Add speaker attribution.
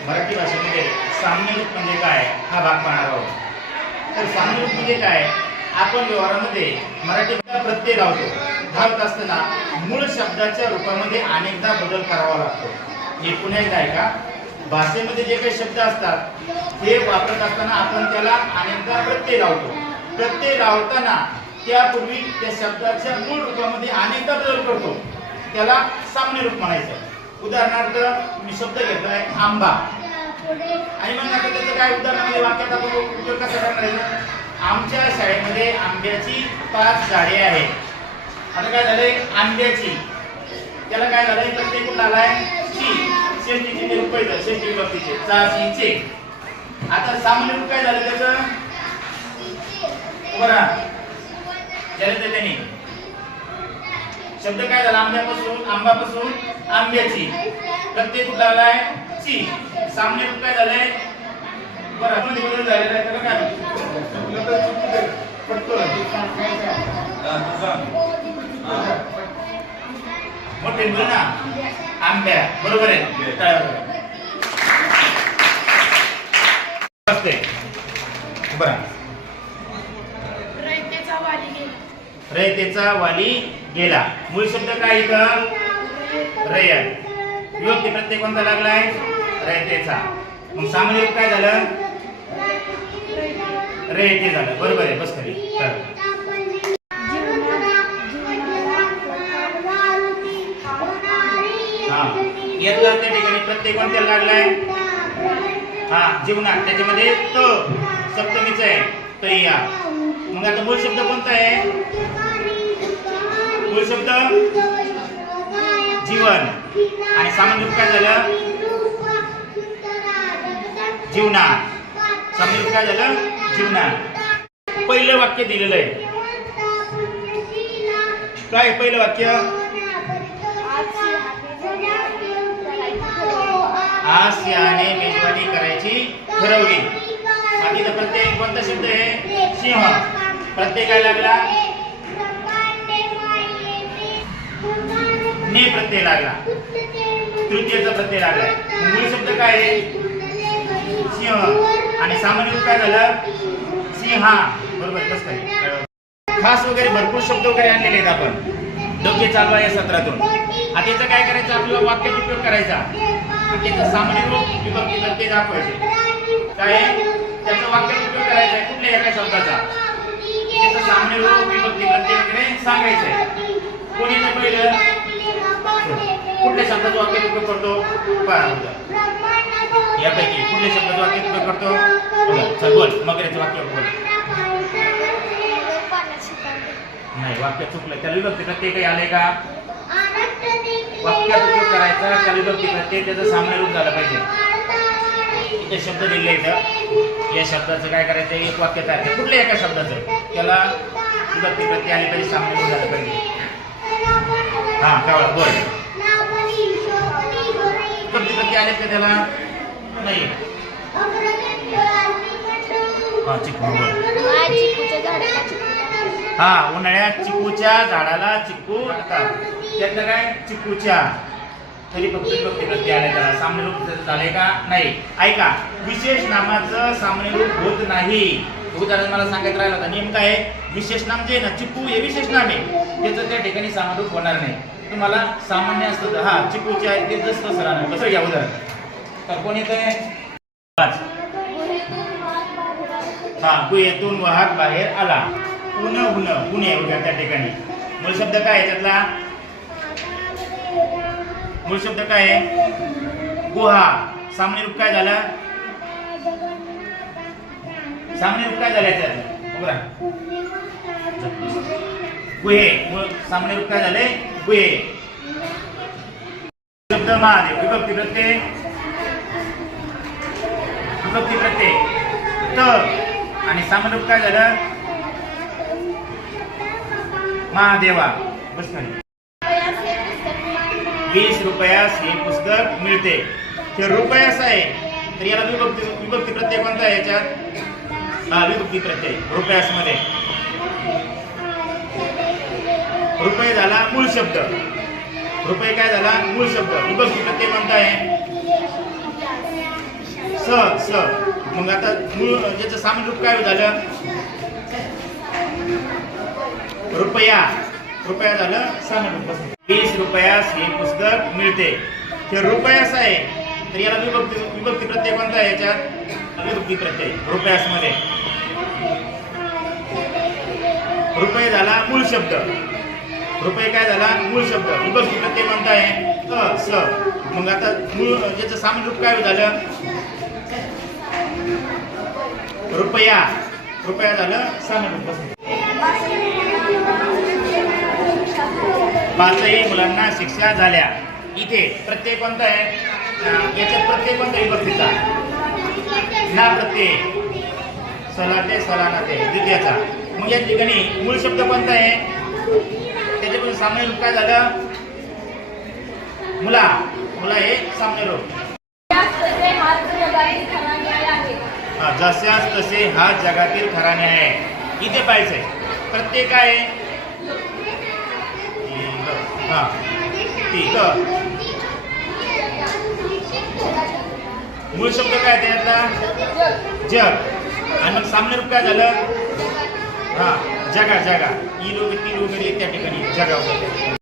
Speaker 1: मराठी भाषेमध्ये साम्यरूप म्हणजे काय हा भाग पाहणार आहोत. तर साम्य रूप म्हणजे काय? आपण व्यवहारामध्ये मराठी प्रत्यय लावतो धावत असताना मूळ शब्दाच्या रूपामध्ये अनेकदा बदल करावा लागतो. हे पुन्हा एकदा आहे का भाषेमध्ये जे काही शब्द असतात ते वापरत असताना आपण त्याला अनेकदा प्रत्यय लावतो. प्रत्यय लावताना त्यापूर्वी त्या शब्दाच्या मूळ रूपामध्ये अनेकदा बदल करतो. त्याला साम्य रूप म्हणायचं उदाहरणार्थ मी शब्द घेतोय आंबा. आणि मग आता त्याचं काय उदाहरणामध्ये वाक्यात आपण उपयोग कसा करणार आहे? आमच्या शाळेमध्ये आंब्याची पाच झाडे आहेत. आता काय झालंय? आंब्याची. त्याला काय झालंय? प्रत्येक कुठला आलाय? ची. ते रुपये षष्टी विभक्तीचे चाचीचे आता सामान्य रूप काय झालं त्याचं? बरं झालं ते शब्द काय झाला? आंब्यापासून आंबापासून? आंब्याची. प्रत्येक कुठला आलाय ची. सामान्य रूप काय झालंय? बरं मध्ये बदल झालेला आहे त्याला काय. मोठे बोल ना? आंब्या. बरोबर आहे. असते बरं.
Speaker 2: रयतेचा वाली गेला.
Speaker 1: मूळ शब्द काय इथं? रय विभक्ती प्रत्येक कोणता लागलाय? रयतेचा. मग सामान्य काय झालं? रयते झालं. बरोबर आहे बस खाली. चला. हा. त्या ठिकाणी प्रत्येक कोणत्या लागलाय? हा जीवनात. त्याच्यामध्ये त सप्तमीच आहे. तर या. मग आता मूळ शब्द कोणता आहे? मूळ शब्द? जीवन. आणि सामान्य रूप काय झालं? जीवना सामान्य रूप काय झालं? जीवना पहिलं वाक्य दिलेलं आहे. काय पहिलं वाक्य? आज सिंहाने मेजवानी करायची ठरवली. आणि तर प्रत्येक कोणता शब्द आहे? सिंह. प्रत्येकाला लागला? ने प्रत्यय लागला. तृतीयचा प्रत्यय लागलाय मूळ शब्द काय आहे? सिंह. आणि सामान्य काय झालं? सिंहा. बरोबर कस काय खास वगैरे भरपूर शब्द वगैरे आणलेले आहेत आपण. डोके चालवा या सत्रातून. आता याचं काय करायचं? आपल्याला वाक्यात उपयोग करायचा. सामान्य रूप विभक्ती प्रत्यय दाखवायचे. काय त्याचा त्याचं वाक्यात उपयोग करायचा आहे कुठल्या एका शब्दाचा? त्याचं सामान्य रूप विभक्ती प्रत्यय वगैरे सांगायचं आहे कोणी पहिलं? कुठल्या शब्दाचा वाक्यात उपयोग करतो पहा यापैकी कुठल्या शब्दाचा वाक्यात उपयोग करतो चल बोल. मगरेचं वाक्य बोल. नाही वाक्य चुकलं त्याला विभक्ती प्रत्यय काही आले का? वाक्यात उपयोग करायचा त्याला विभक्ती प्रत्यय त्याचं सामने रूप झालं पाहिजे. इथे शब्द दिले इथं. या शब्दाचं काय करायचं? एक वाक्य तयार करायचं. कुठल्या एका शब्दाचं? त्याला विभक्ती प्रत्यय आली पाहिजे सामने रूप झालं पाहिजे. हा कावळा बोल. विभक्ती आले का त्याला? नाही. हा चिकू. हा उन्हाळ्यात चिकूच्या झाडाला चिकू लागतात त्यातलं काय? चिकूच्या. तरी फक्त विभक्ती कधी आले त्याला सामान्य रूप झाले का? नाही. ऐका विशेष नामाचं सामान्य रूप होत नाही. उदाहरण मला सांगायचं राहिलं होता. नेमकं आहे विशेष नाम जे आहे ना चिकू हे विशेष नाम आहे. त्याचं त्या ठिकाणी सामान्य रूप होणार नाही. तुम्हाला सामान्य असतं हा चिकूचे आहे ते जसं तसं राहणार. कसं घ्या उदाहरण? तर कोण येत आहे हा गुहेतून वाहक बाहेर आला. उन उन पुणे बघा त्या ठिकाणी. मूळ शब्द काय आहे त्यातला? मूळ शब्द काय आहे? गुहा. सामान्य रूप काय झालं? सामान्य रूप काय झालं याच्यात? बघा गुहे सामान्य रूप काय झाले गुहे शब्द महादेव विभक्ती प्रत्यय विभक्ती प्रत्यय तर आणि सामान्य काय झालं महादेवा बस वीस रुपयास हे पुस्तक मिळते हे रुपयास आहे तर याला विभक्ती विभक्ती प्रत्यय कोणता आहे याच्यात हा विभक्ती प्रत्यय रुपयास रुपये झाला मूळ शब्द. रुपये काय झाला? मूळ शब्द. उपस्थित ते कोणता स स. मग आता मूळ ज्याचं सामान्य रूप काय झालं? रुपया. रुपया झालं सामान्य रूप. वीस रुपयास हे पुस्तक मिळते. ते रुपयास आहे. तर याला विभक्ती विभक्ती प्रत्यय कोणता आहे याच्यात? विभक्ती प्रत्यय. रुपयासमध्ये रुपये झाला मूळ शब्द. रुपये काय झाला? मूळ शब्द. मुघल शब्द ते आहे अ स. मग आता मूळ याचं सामान्य रूप काय झालं? रुपया. रुपया झालं सामान्य रूप. पाचही मुलांना शिक्षा झाल्या. इथे प्रत्येक कोणता आहे? याच्यात प्रत्येक कोणता विभक्तीचा? ना प्रत्येक. सलाटे सलानाते द्वितीयाचा. मग या ठिकाणी मूळ शब्द कोणता आहे? सामने सामान्य रूप काय झालं. मुला मुला हे सामान्य रूप हा, तसे हा जगातील खराने आहे. इथे पाहिजे प्रत्येक काय आहे. हा. ठीक मूळ शब्द काय त्यातला? जग. आणि मग सामान्य रूप काय झालं. हा. जगा जगा ई लोक ती लोक त्या ठिकाणी जगा होते